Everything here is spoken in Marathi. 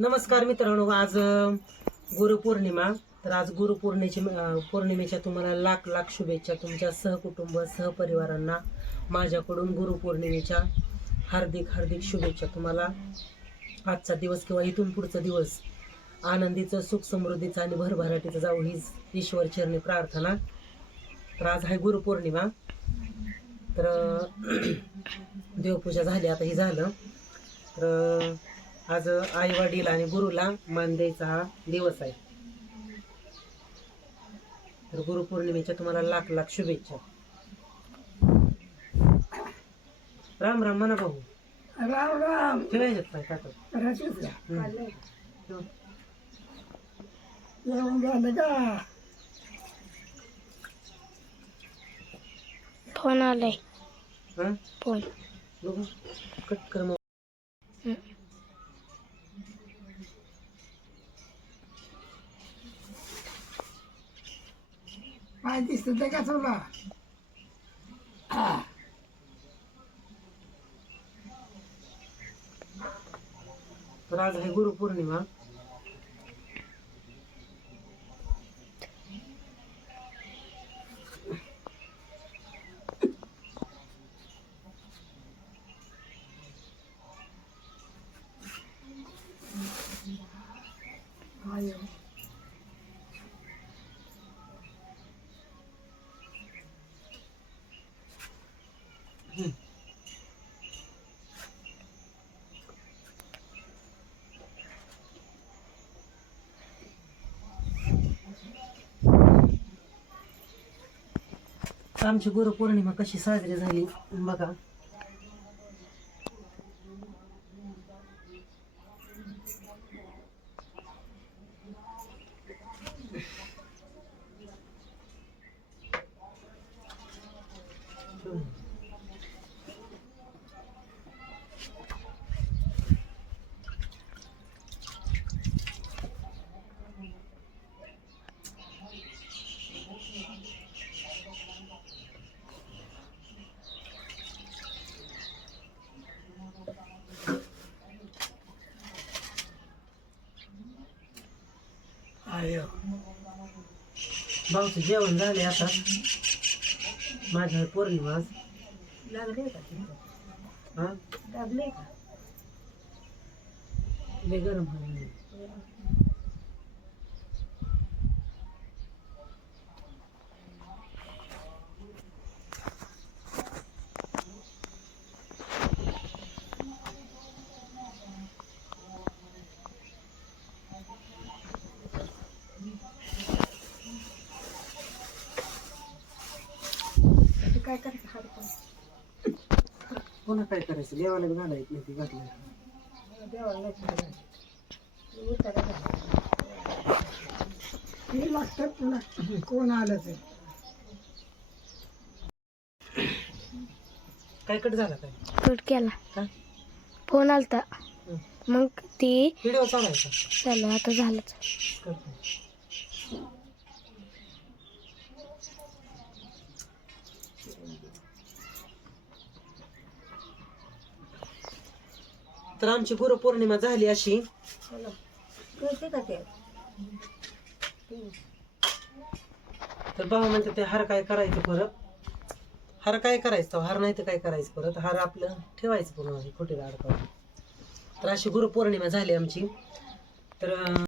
नमस्कार मित्रांनो आज गुरुपौर्णिमा. तर आज गुरुपौर्णिमेची पौर्णिमेच्या तुम्हाला लाख लाख शुभेच्छा तुमच्या सहकुटुंब सहपरिवारांना माझ्याकडून गुरुपौर्णिमेच्या हार्दिक हार्दिक शुभेच्छा तुम्हाला. आजचा दिवस किंवा इथून पुढचा दिवस आनंदीचं सुख समृद्धीचं आणि भरभराटीचं जाऊ हीच ईश्वर चरणी प्रार्थना. तर आज आहे गुरुपौर्णिमा. तर देवपूजा झाली आता हे झालं. तर आज आई वडील आणि गुरुला मान द्यायचा हा दिवस आहे. तर गुरुपौर्णिमेच्या तुम्हाला लाख लाख शुभेच्छा. राम राम म्हणा भाऊ. राम राम. ठेवायच्यात काय झालं का? फोन आलाय. हा? फोन. बघू. कट कर मग. काय दिसत ते का तुला तर आज आहे गुरुपौर्णिमा आयो आमची गुरुपौर्णिमा कशी साजरी झाली बघा. आयो भाऊचं जेवण झाले आता. माझ्या पौर्णिमा आज. लागले का हा? लागले का? लय गरम झालं ते काय करायचं हात पण पुन्हा काय करायचं? देवाला बी घालायचं नाही ती घातलं. देवाला नाही घालायचा. हे लागतात तुला कोण आलं ते? काय कट झाला काय? कट केला. फोन आलता. मग ती व्हिडिओ चालायचा झालं आता झालंच. तर आमची गुरुपौर्णिमा झाली अशी. तर बाबा म्हणते ते हार काय करायचं परत? हार काय करायचं? हार नाही तर काय करायचं परत? हार आपलं ठेवायचं पूर्ण खोटे अडकावून. तर अशी गुरुपौर्णिमा झाली आमची. तर